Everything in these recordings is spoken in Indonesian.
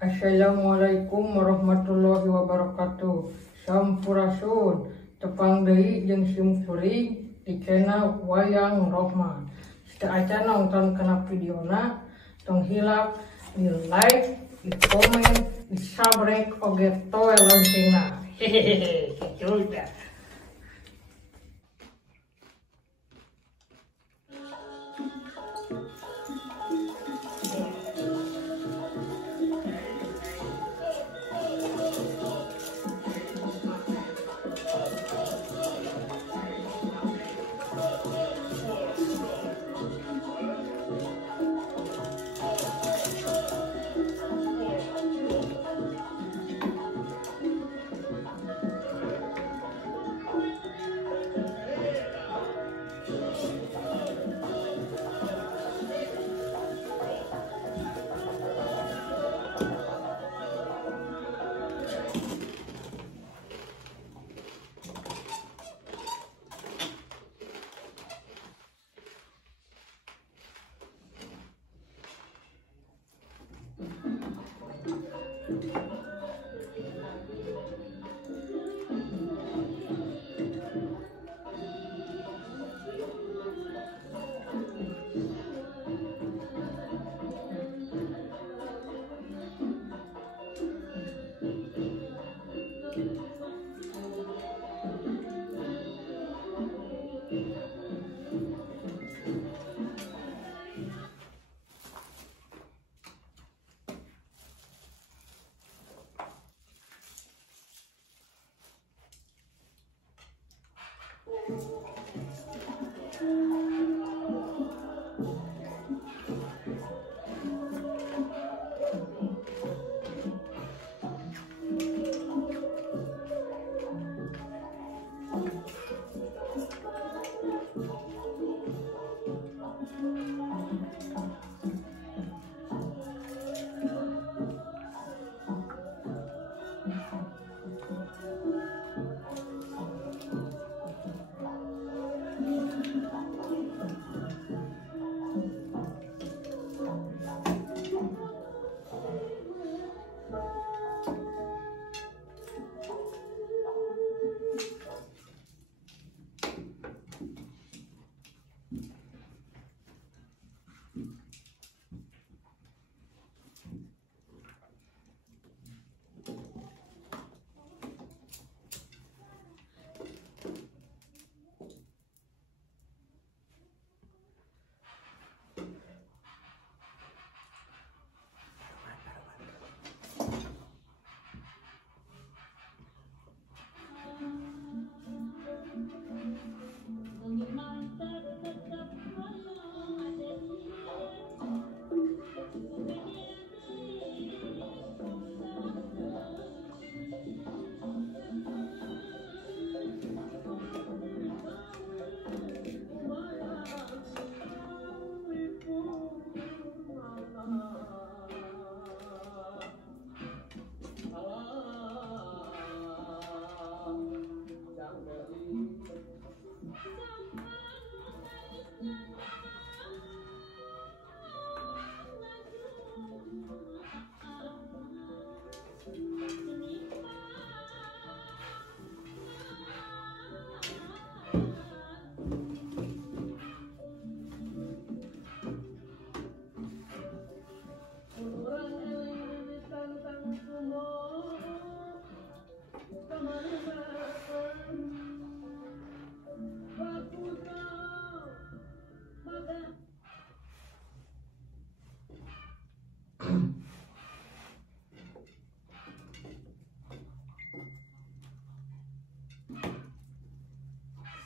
Assalamualaikum warahmatullahi wabarakatuh. Sampurasun. Tepang deui jeung simkuring di channel Wayang Rohman. Setelah nonton kena videona, tong hilap di like, di komen, di subscribe oge toe loncengna. Hehehe, gitu dah.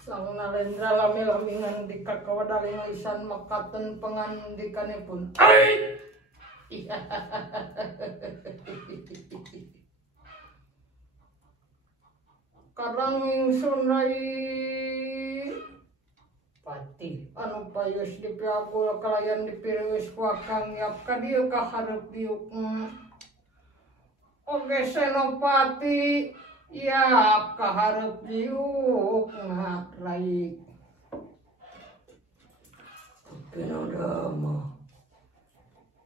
Sang Nalendra lami-lamingan di kakawadaling lisan makaten pangandikanipun. Ai! Karang ingsun rai pati anu payus dipiakul kalayan dipiriwis kuakang yap kadieu kahareup diuk oge senopati yap kahareup diuk rai pinodama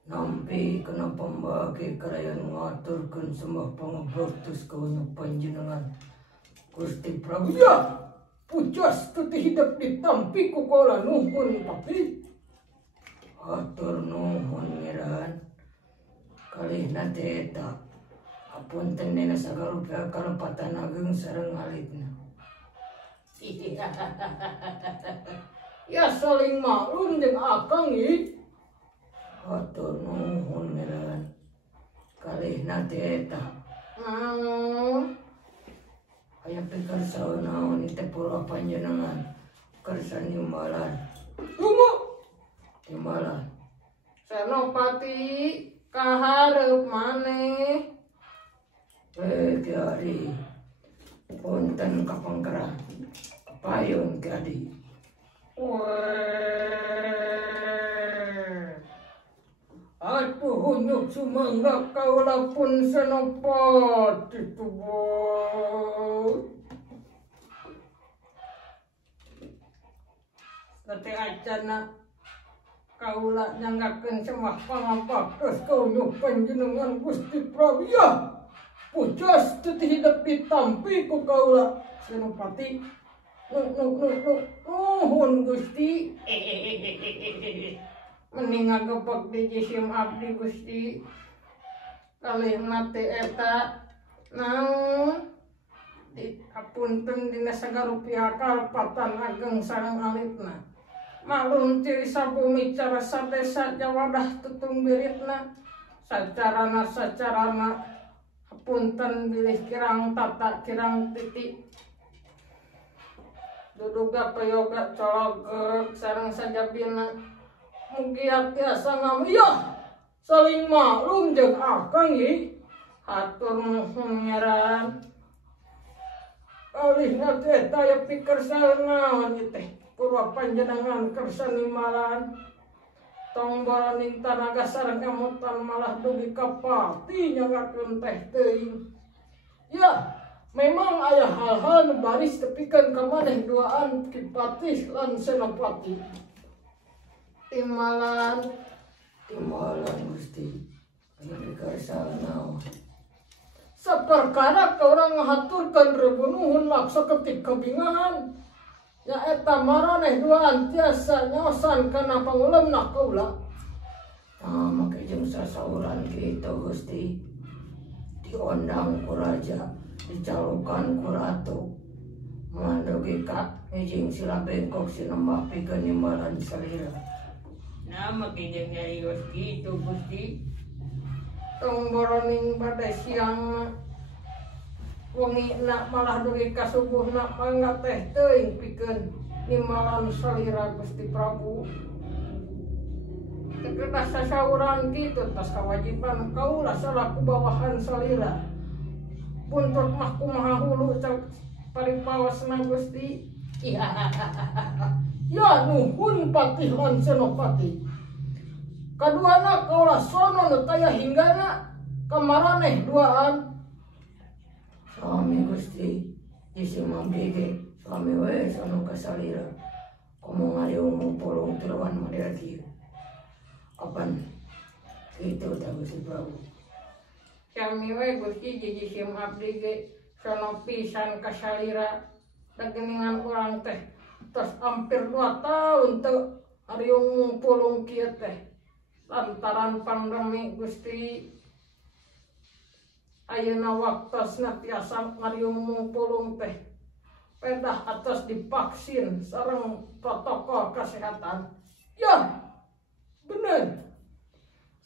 nampi kena pembagi kerayan ngaturkan sembah pangabroktus kawanya panjenengan Gusti Prabu. Ya, pujas tuti hidup ditampi ku kala nuhun pati. Hatur nuhun ngiran kalih nate eta apunten dina sagarupa kalepatan ageng sareng alitna. Ya saling maklum jeung akang ieu. Hatur nuhun ngiran kalih nate eta. Aya pikarsaon naon teh pura panjenengan kersa nimbalan. Tunggu. Timbalan. Senopati kahareup maneh. Kiari punten kapangkara payun kiadi. Atuh hunyuk sumangga kaula pun senopati tubuh. Tete acana kaula nyanggakeun sembah pangabaktos kaunyuk panjenengan Gusti Prabu. Ya, pujas teu hidup ditampi ku kaula senopati. Nuhun Gusti. Mending ngagebeg di jisim abdi Gusti. Kalih mate eta naon diapunten dina sagarupiah kalepatan ageng sareng alitna. Maklum ti sabumi cara sadesa jawadah tutung biritna. Sacarana hapunten bilih kirang tata kirang titik. Duduga payoga cologek sareng sajabina. Mugi tiasa ngamiya saling maklum jeung akang ieu. Hatur nuhun ngeran. Kalih nate eta aya pikersaeun naon ieu teh. Purwa panjenengan kersa nimbalan. Tong baraning tanaga sareng emutan malah dugi ka pati nyanggakeun teh teuing. Ya, memang aya hal-hal nu baris tepikeun ka maneh duaan Kipatih lan Senopati. Timbalan Gusti. Aya pikarsaon naon? Saperkara ka urang ngahaturkeun rebunuhun laksa ketik kabingahan. Ya eta maraneh duaan tiasa nyosan kana pangulemna kaula. Make jeung sasauran kitu Gusti. Diondang ku raja, dicalukan ku ratu. Mandugi ka hijing sila bengkok sinembah pikeun nimbalan salira. Nama kijeng nyai Gusti itu Gusti. Tong boroning bade siang wengina malah dugi ka subuhna mangga teh teuing pikeun nimbalan salira Gusti Prabu. Kedah sasauran kitu tas kawajiban kaula salaku bawahan salira. Buntut mah kumaha hulu paripawasna Gusti. Ya nuhun Patih lan Senopati. Kaduana kaula sono nu taya hinggana kamaraneh duaan. Sami Gusti, jisim abdi ge sami we sono ka salira. Komo ngariung polong tuluan model kieu. Apan kitu tah Gusti Prabu. Sami we Gusti jisim abdi ge sono pisan ka salira. Da geuningan urang teh tos hampir 2 tahun teu ariung pulung kieu teh. Lantaran pandemi Gusti. Ayeuna waktosna tiasa ngariung pulung teh. Pedah atos divaksin sareng protokol kesehatan. Ya, bener.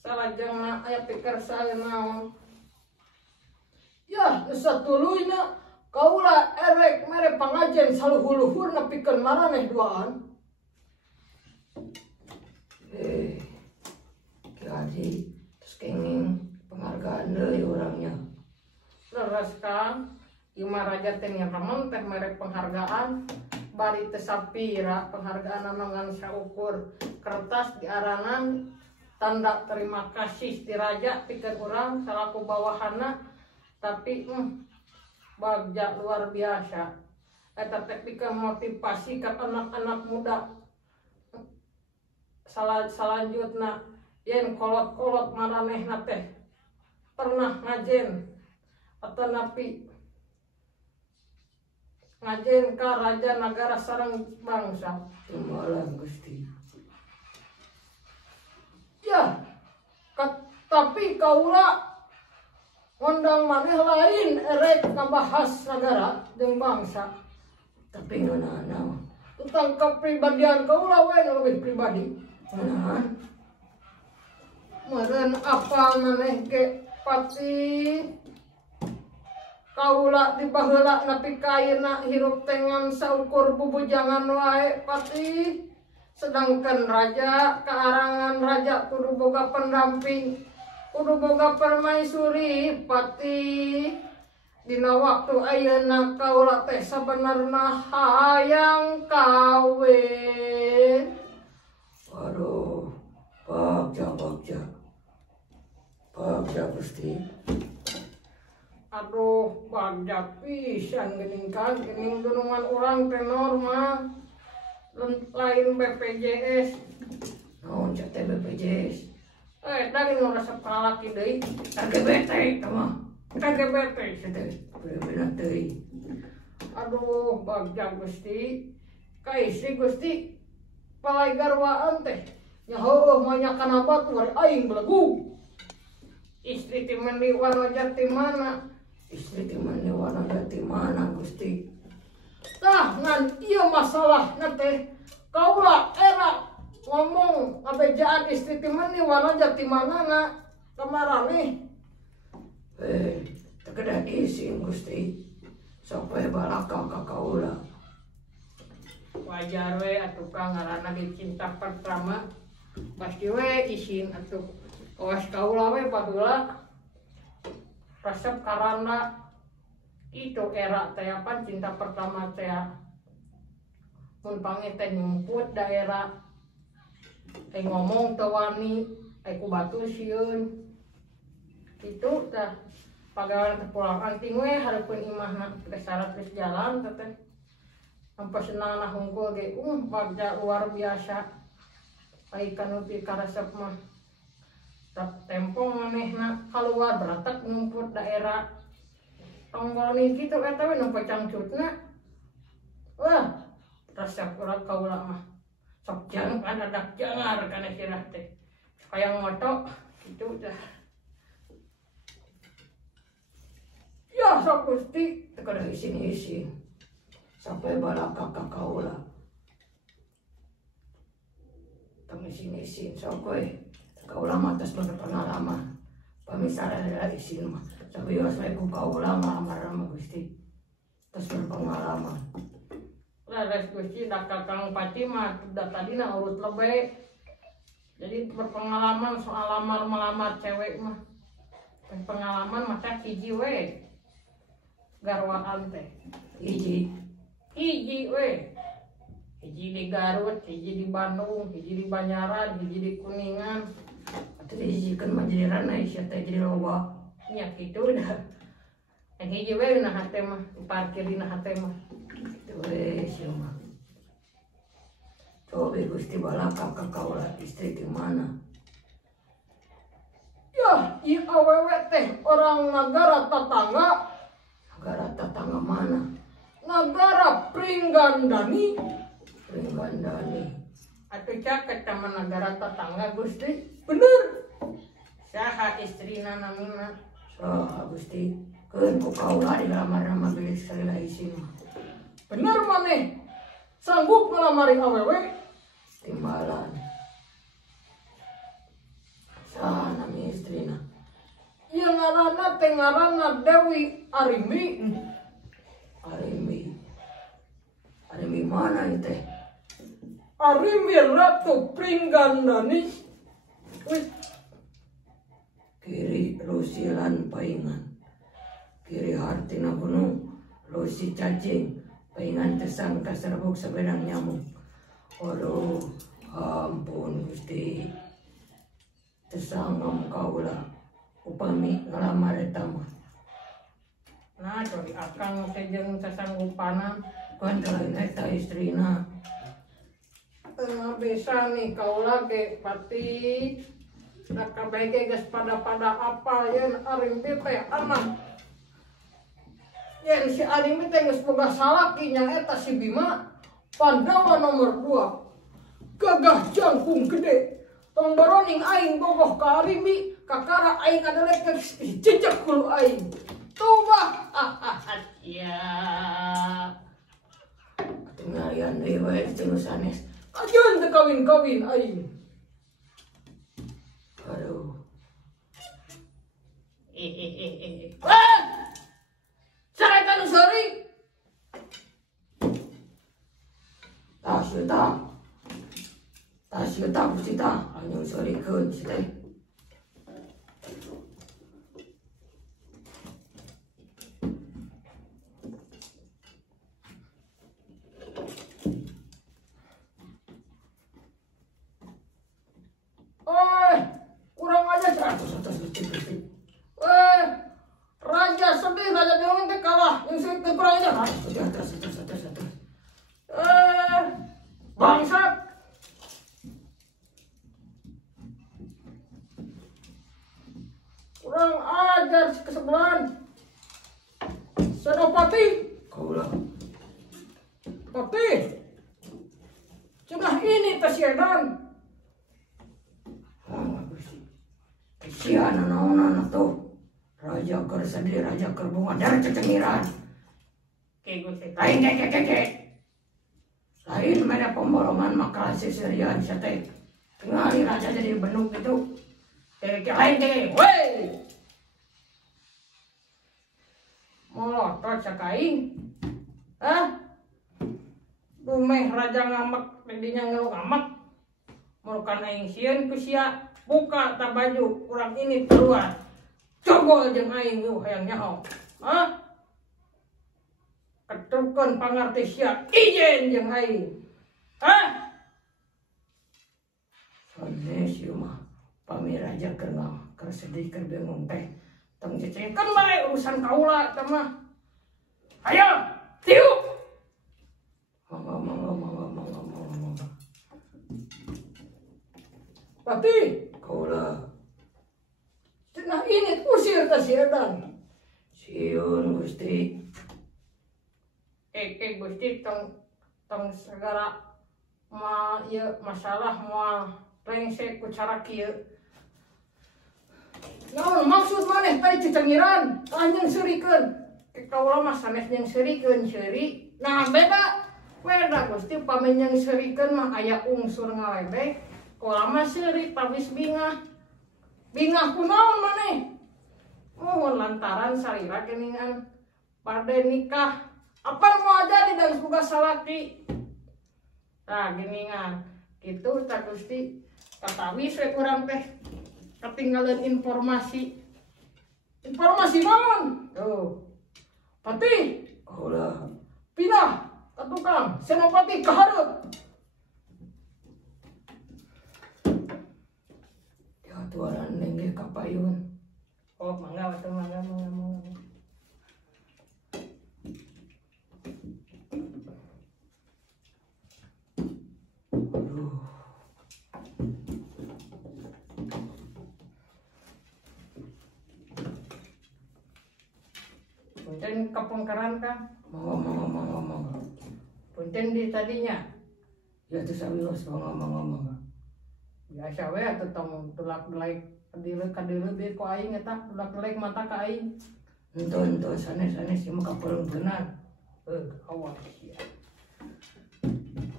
Salajengna aya pikersaeun naon. Ya, satuluyna kaula erek mere pangajen saluhur-luhurna pikeun maraneh duaan. Kiadi terus kenging penghargaan deui urangnya. Leres Kang, Ima Raja teh nyaman teh mere penghargaan. Bari teu sapira penghargaan ngan saukur kertas diaranan tanda terima kasih ti raja pikeun urang salaku bawahanna. Tapi bagja luar biasa. Eta teh pikeun motivasi ka anak-anak muda. Salanjutna yen kolot-kolot maranehna teh pernah ngajen atau napi ngajen ka raja nagara sareng bangsa. Timbalan Gusti. Ya, tapi kaula ngundang maneh lain erek ngabahas nagara jeung bangsa. Tapi ngeunana Tentang kepribadian kaula we nu lebih pribadi. ngeunaan Meureun apal maneh ge pati kaula di baheula nepi ka ayeuna hirup tengan saukur bubujangan wae pati. Sedangkan raja kaarangan raja kudu boga pendamping, kudu boga permaisuri pati. Dina waktu ayeuna kaula teh sabenerna hayang kawin. waduh bagja Gusti. Aduh, bagja pisan geuning kan, geuning dunungan urang teh normal. Lain BPJS. Naon cek teh BPJS? Da nu resep kalaki deui. LGBT mah. KGBT. Bener teuing. Aduh, bagja Gusti. Kaisi Gusti. Palai garwaan teh. Nya heueuh manyakan batur aing belegu. Istri ti meni wanoja ti mana? Istri ti mana di mana Gusti? Tah ngan ieu masalahna teh kaula era ngomong abejaan istri ti meni wanoja ti manana kamarane. Tekedah isin Gusti. Sok we balaka ka kaula. Wajar we atuh ka ngaranna di cinta pertama. Pasti we isin atuh. Awas kaula we baheula resep karana itu era teh apa cinta pertama teh mun pange teh nyumput daerah teh ngomong teu wani ku batu sieun kitu tah pagawean teh pulang anting we hareupeun imahna geus syarat geus jalan teh sampai senangna hungkul ge bagja luar biasa ai kanu ti karesep mah tempo manehna kaluar beratak ngumput daerah tonggol nih gitu eta we nu pacangcutna. Wah, resep urang kaula mah sok jang adadak jangar kana sirah teh. Hayang moto kitu dah. Ya sok Gusti Tekedah isin sampai balaka ka kaula. Tong isin sok we. Kaula mah tos berpengalaman. Pamisara adalah isin mah. Sabios we ku kaula ngamar mah Gusti. Tos berpengalaman. Laras Gusti da Kakang Pati mah da tadina urut lebe. Jadi berpengalaman soal lamar-melamar cewek mah. Pengalaman masa hiji we. Garwaan teh. Hiji we. Hiji di Garut, hiji di Bandung, hiji di Banyaran, hiji di Kuningan. atuh hijikeun mah jadi ranai sia teh jadi loba. Nya kitu dah. Hiji we na hate mah, parkir dina hate mah. Itu we sia mah. Coba Gusti balaka ka kaula istri di mana? Ya, ieu awewe teh orang negara tetangga. Negara tetangga mana? Negara Pringgandani. Pringgandani. Atuh caket sama negara tetangga Gusti. Bener. Saha istrina namina. Saha Gusti? Keun ku kaula dilamar-lamar geus salila isin mah. Bener maneh. Sanggup ngelamari awewe. Timbalan. Saha nami istrina? Ieu ngaranna teh ngaranna Dewi Arimi. Arimi mana ieu teh? Arimi Ratu Pringgandani. Wih, Kiri Rusilan Paingan. Kiri Hartina Gunung. Rusi cacing. Paingan tesang kaserbuk sabedang nyamuk. Aduh, ampun Gusti. Tesangam kaula. Upami ngelamar eta mah. nah cori akang teh jeung sasanggupanan. Kan kalain eta istrina. Tengah bisa nih kaula ge pati Nah kabeh geus pada apa yen arimbi teh anak. Yen si arimbi teh geus boga salaki nya eta si Bima Pandawa nomor 2. Gagah jangkung gede. Tong baroning aing bogoh ka arimbi, kakara aing adalah jejak kulu aing. Tuba ya. Tingalian deui wae cenah sanes. Ajeun teu kawin-kawin aing. Aduh. Saretan usari. Tas yuta Gusti tah anu sorikeun si teh. Kurang aja Atas Gusti. Raja sedih, raja jangan teh kalah, yang sedih kurang aja. Atas. Bangsat. Kurang ajar si kesebelahan. Senopati. Kaulah. Tapi cenah ini tasiedan. Kesian anak-anak tuh. Raja keur sedih, raja keur bunga dari cecengiran. Lain mana pemborongan maka seserian sate. Tingali raja jadi benuk gitu. Lain Weh. Molotot cakaing. Dumeh raja ngamak, didinya ngeluh ngamak. Merukan aing sieun ku sia. Buka tak baju, kurang ini keluar. Cogol jeung aing lu hayang nyaho. Ketukeun pangarti sia, ijen jeung aing. Sanes ieu mah pamiraja keur sedih keur bingung teh. Tong cecekeun bae urusan kaula teh mah. Hayo, tiup. Mangga. Pati, Kaulah. cenah ini usir ta si Edan. Sieun Gusti. Gusti tong segara masalah moal rengsek ku cara kieu. Naon maksud maneh tadi cecengiran? Anjeun seurikeun. Kaula mah sanes jeung seurikeun seuri. Nah beda Gusti upami jeung seurikeun mah aya unsur ngalebeh. Kaula mah seuri pabis bingah. Bingah kunaon maneh? Mohon lantaran salira geningan bade nikah. Apa mau jadi dari boga salaki? Tah geningan kitu tah Gusti katawis we kurang teh ketinggalan informasi. Informasi naon? Tuh. Pati, Kaulah. pindah ka tukang senopati kahareup. Tuaran nenggeh kapayun. Oh, mangga. Aduh. Punten kapengkeran Kang. Mangga. Punten di tadinya. Ya teu sawios mangga. Biasa we atuh tong tulak-tulak kadieu bieu ku aing eta tulak-tulak mata ka aing. Ento sanes ieu mah kapeuleunan. Awas ya.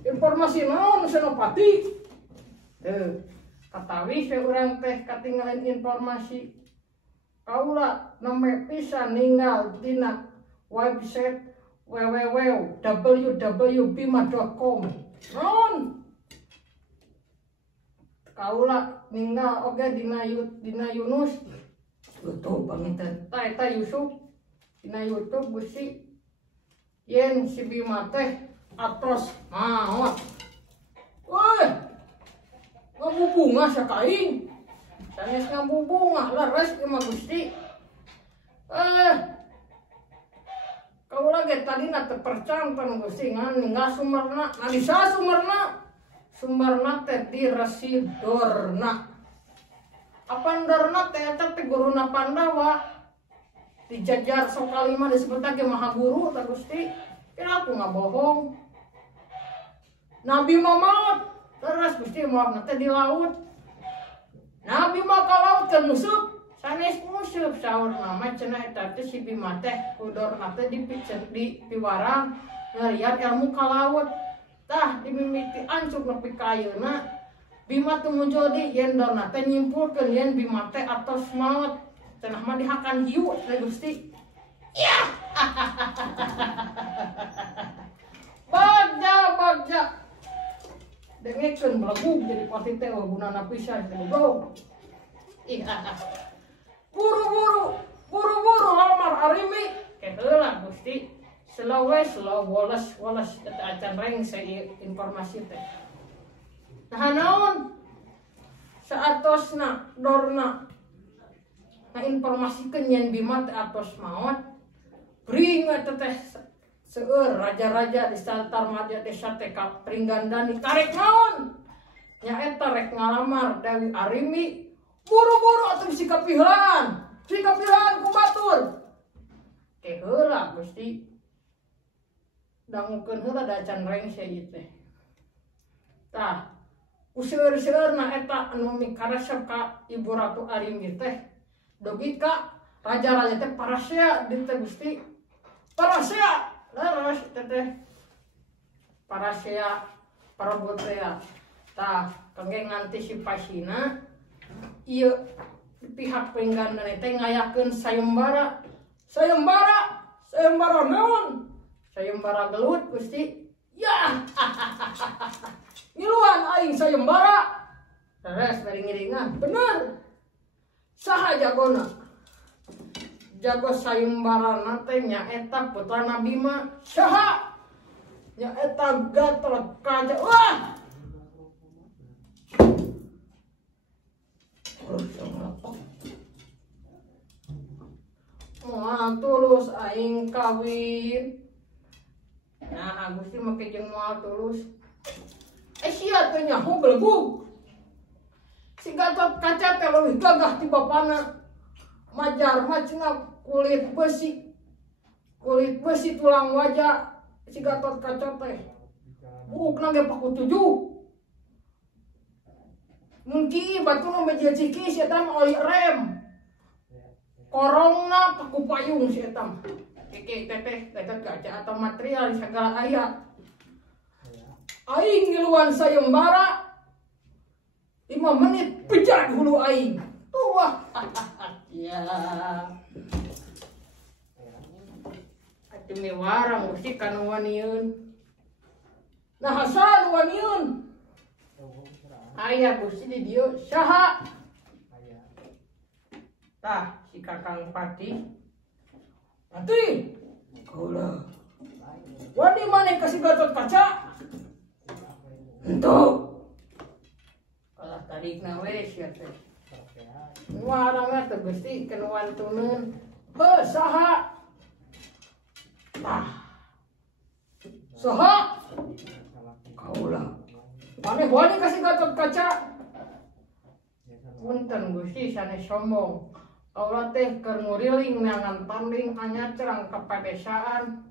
Informasi naon senopati? Katawi we urang teh katinggalan informasi. Kaula neme pisan ninggal dina website www.bima.com. Naon? Kaula ninggal oge dina Yunus. YouTube panginten. Eta Yusuf dina YouTube Gusti. Yen si Bima teh atos maot. Weh. Ngabubunga sa kaing. Sanes ngabubunga leres ieu mah Gusti. Kaula ge tadina teu percanten Gusti ngan ninggal sumerna. Nah disa sumerna? Sumberna teh di Residorna. Apandorna teh eta teh guruna Pandawa. Dijajar sok kalima disebut lagi maha guru tah Gusti. Kira aku nggak bohong. Nabi Muhammad terus Gusti mau teh di laut. Nabi mah ka laut ke musuh. Sanes musuh saur nama cenah eta teh si Bima teh kudorna teh di piwarang ngaliat ilmu ka laut. Tah dimimiti ancuk nepi ka ayeuna Bima teh muncul di yen dorna teh nyimpulkeun yen Bima teh atos maut. Cenah mah dihakan hiu teh Gusti. Ya. Bagja. Dengekeun belegug jadi pasti teh gunana pisan teh go. Buru-buru lamar Arimi. Heula Gusti. Slow woles eta acan reng saya informasi teh. Nah naon? Saatosna dorna informasikeun yen Bima teh atos maot. Bring eta teh seueur raja-raja di Santar Madya desa teh ka Pringgandani karek naon? Nyaeta rek ngalamar Dewi Arimi. Buru-buru atuh sikapihelan ku batur. Teh heula Gusti. Dangukeun heula da can reng sia ieu teh. Tah, useur-seurna eta anu mikaresep ka Ibu Ratu Arimi teh. Dogi ka raja-raja teh Parasea di teh Gusti. Parasea, leres teh. Parasea, Parabotrea. Tah, kangge ngantisipasina ieu pihak Pringgandani teh ngayakeun sayembara naon? Sayembara gelut Gusti. Ya. Ngiluan aing sayembara. Terus bari ngiringan. Bener. Saha jagona? Jago sayembara teh nyaeta putrana Bima. Saha? Nyaeta Gatotkaca. Wah. Moal tulus aing kawin. Nah, Gusti make jeung moal tulus. Sia teh nyaho belegug. Si Gatotkaca teh leuwih gagah ti bapana. Majar mah cenah kulit besi tulang wajah si Gatotkaca teh. Buukna ge paku 7. Mungkin batu nu meja ciki si eta mah oli rem. Korongna paku payung si eta mah. Keke teteh Gatotkaca atau material segala aya. Aing ngiluan sayembara 5 menit pejar hulu aing. Wah. Ya. Atuh mewarang Gusti kana wanieun. Nah hasan wanieun. Aya Gusti di dieu saha? Tah si Kakang Pati. Pati. Kaula. Wani maneh ka si Gatotkaca? Henteu. Kalah tarikna we sia teh. Warang teh Gusti kana wantuneun. Heuh saha? Tah. Saha? Kaula. Maneh wani ka si Gatotkaca? Punten Gusti sanes sombong. Kaula teh keur nguriling neangan tanding anyacerang kepadesaan.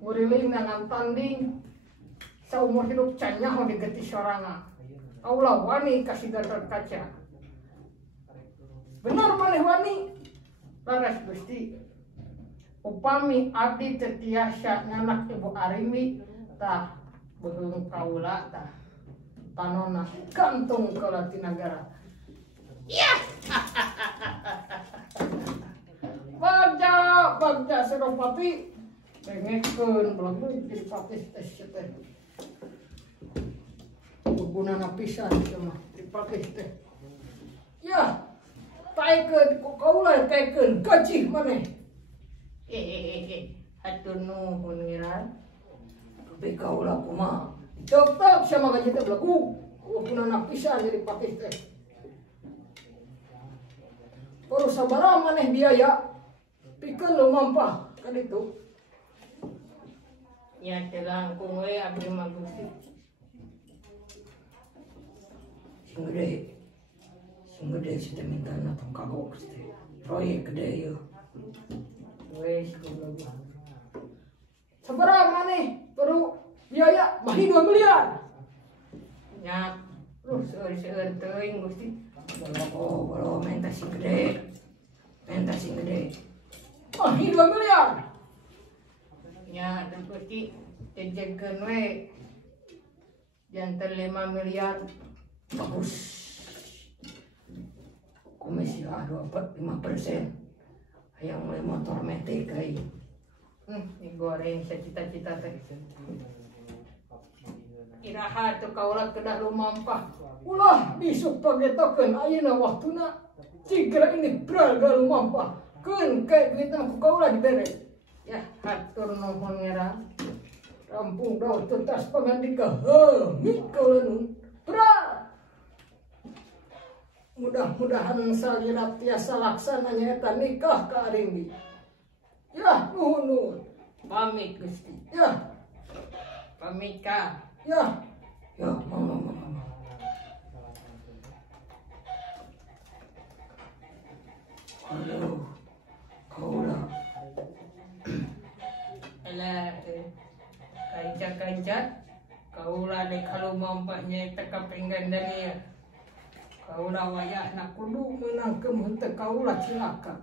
Nguriling neangan tanding saumur hidup can nyaho digeti sorangan. Kaula wani ka si Gatotkaca. Bener maneh wani. Leres Gusti. Upami abdi teu tiasa nganak Ibu Arimi tah beheung kaula tah tanona gantung ka Latinagara. Ya. Bagja Senopati dengekeun belegug jadi patih teh teh. Gunana pisan cenah dipatih teh. Ya. Taikeun ku kaula taikeun gajih maneh. Hatur nuhun ngiran. Tapi kaula kumaha? Tok sama gaji teh belegug. Gunana pisan jadi patih teh. Terus sabaraha maneh biaya pikeun lumampah ka ditu. Ya teh langkung we abdi mah Gusti. sing gede sih minta natong kagok sih proyek gede ya Wes goblok. Sabaraha maneh perlu biaya mahi 2 miliar. Nya, lu seueur teuing Gusti. Kalau minta sing gede. Mahi 2 miliar. Nya, teu Gusti jejekeun we. Janten 5 miliar. Bagus. Komisi A24 5%. Hayang mulai motor metik kayak Digoreng cita-cita teh. Iraha tuh kaulah kedah lumampah. Ulah bisuk pagetokeun ayeuna waktuna. Cigra ini braga lumampah. Keun kae duitna ku kaulah dibere. Ya hatur nuhun ngera. Rampung daun tuntas pangandika. Heuh, kaulah nun. Bra. Mudah-mudahan salira tiasa laksananya eta nikah ka Arimbi. Ya, nuhun. Pamit Gusti. Ya. Pamit ka. Ya. ya mama. Halo, kaulah. Alah, kanca-kanca, kaulah dek halumampahnya teka pinggan dari ya. Kaulah wayahna kudu meunangkeun henteu kaulah cilaka.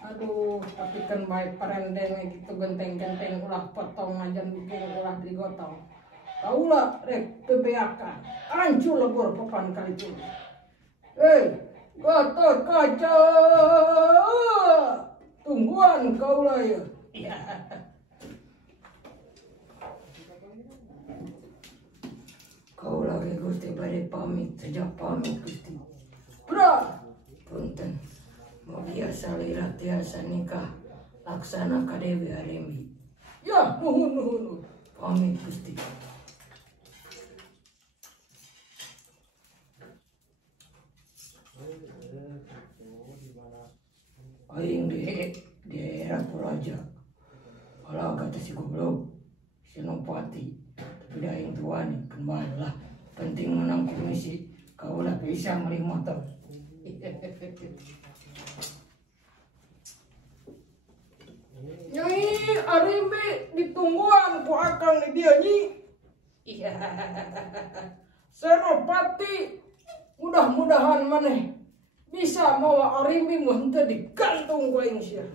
Aduh, tapi kan baik parendeng gitu genteng-genteng ulah potong ajan bikin ulah digotong. Kaulah rek bebeakan, ancur lebur papan kali itu. Gatot kaca, tungguan kaulah ya. Iya. Kaulah ge Gusti bade pamit, sejak pamit Gusti. Bra, Punten. Mau biasa lira tiasa nikah laksana ka Dewi Arimbi. ya nuhun. Pamit Gusti. Aing di daerah Toraja. Kalau kata si goblok, Senopati. Tapi dah aing tuan kembali lah. Penting menang komisi. Kau lah bisa meli motor. Nyai Arimbi ditungguan ku akang di dia nyi. Iya. Senopati mudah-mudahan maneh bisa mawa Arimbi mun teu digantung ku aing sia.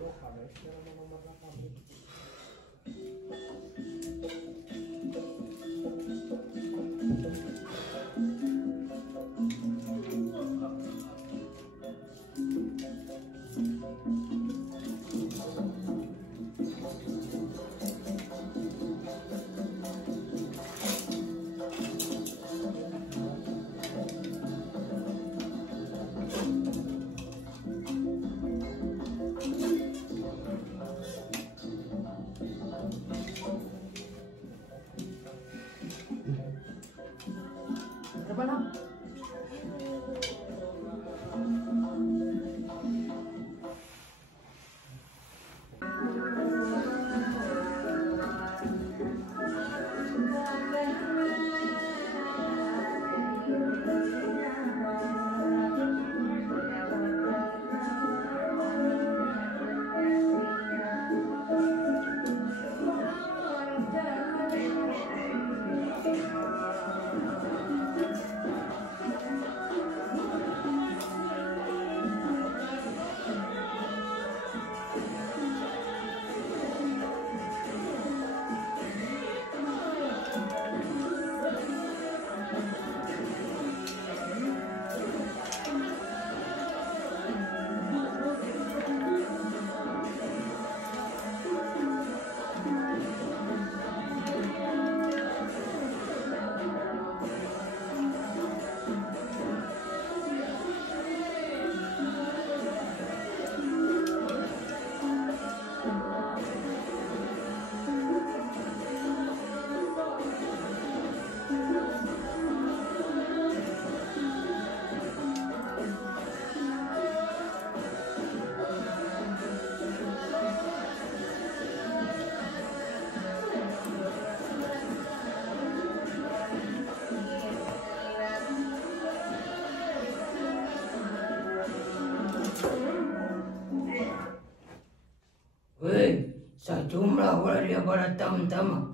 Weh, sejumlah boleh dia pada tam-tama.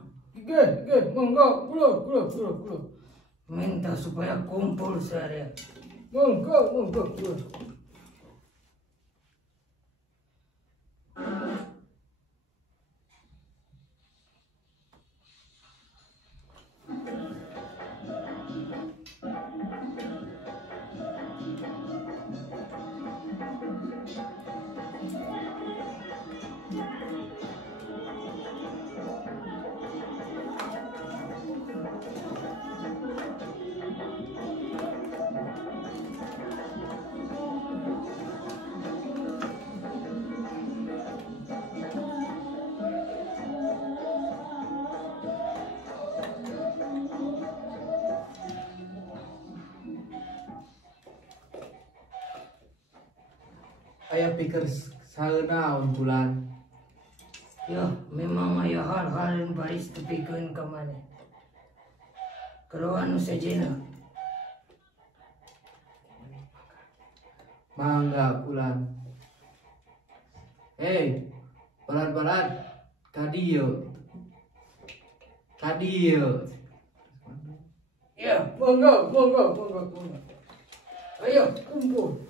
Monggo, kula. Minta supaya kumpul seharian. Monggo, kula. Aya pikir saeunaon bulan. Ya, memang aya hal-hal yang baris tepikeun ka maneh. Kalau anu sajena, Mangga bulan. Balat kadieu. Ya, monggo. Ayo, kumpul.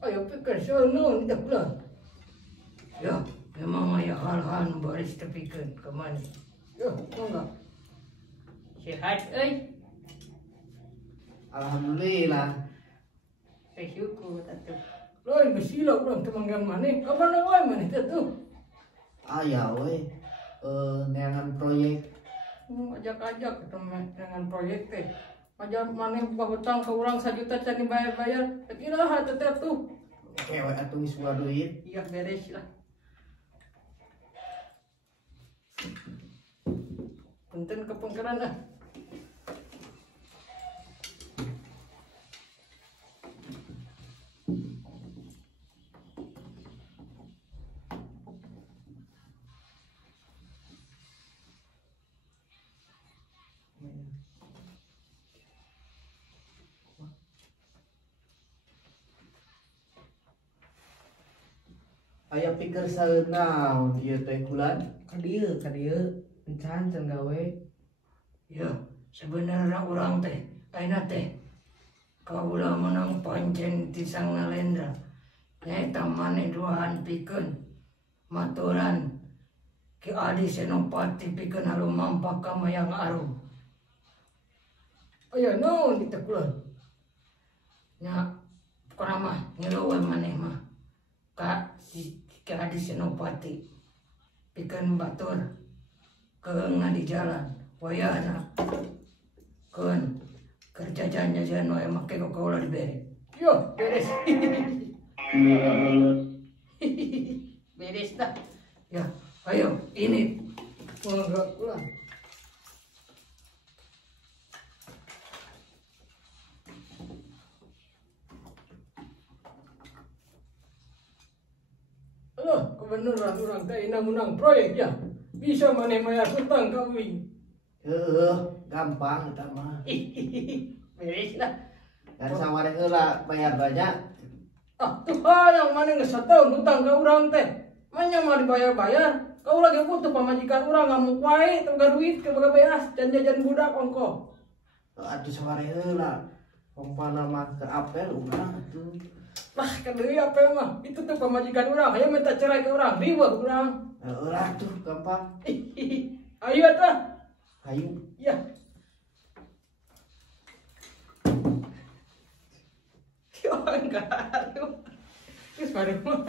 Ayo pikir saeunaon dah kula. ya, memang aya hal-hal yang baris tepikeun ka maneh. Ya, monggo. Sehat euy. Alhamdulillah. Syukur atuh. Lain besila urang teu manggang maneh. Ka mana wae maneh teh tuh. Aya we. Neangan proyek. Ajak-ajak dengan proyek teh. Ajak maneh hutang ke urang 1 juta can dibayar-bayar. Teu kiraha teh tuh. Kewe atuh geus ulah duit. Iya beres lah. Punten kepengkeran ah. Aya pikir saeunaon ieu teh bulan. Kadieu encan can gawe. Ya, sebenarnya orang teh, aina teh, kaula menang pancen ti Sang Nalendra. Nyata maneh duahan pikeun maturan Ki Adi Senopati pikeun halumampak ka Mayang Arum. Aya naon di teh kula? Nya, pokona mah ngiluwe maneh mah ka Ki Adi Senopati pikeun batur keung di jalan. Wayahna keun kerja jajan wae make kok kaula dibere. Yo, beres. Beres dah. Ya, ayo ini. Mangga kula. Alah, kebenaran urang teh menang proyek ya. Bisa maneh mayar hutang ka uing. Gampang eta mah. Beres dah. Dan sawareh heula bayar banyak. Ah, tuh hayang maneh geus sataun hutang ka urang teh. Manya mah dibayar-bayar. Kau lagi butuh pamajikan urang ngamuk wae teu duit ke beas dan jajan budak ongko. Atuh sawareh heula. Umpana mah ke apel urang atuh. Lah kan deui apa mah? Itu tuh pamajikan urang, aya minta cerai ke urang, riweuh urang. Urang tuh gampang. Ayo atuh. Hayu. Ya. Yo enggak. Terus baru mah.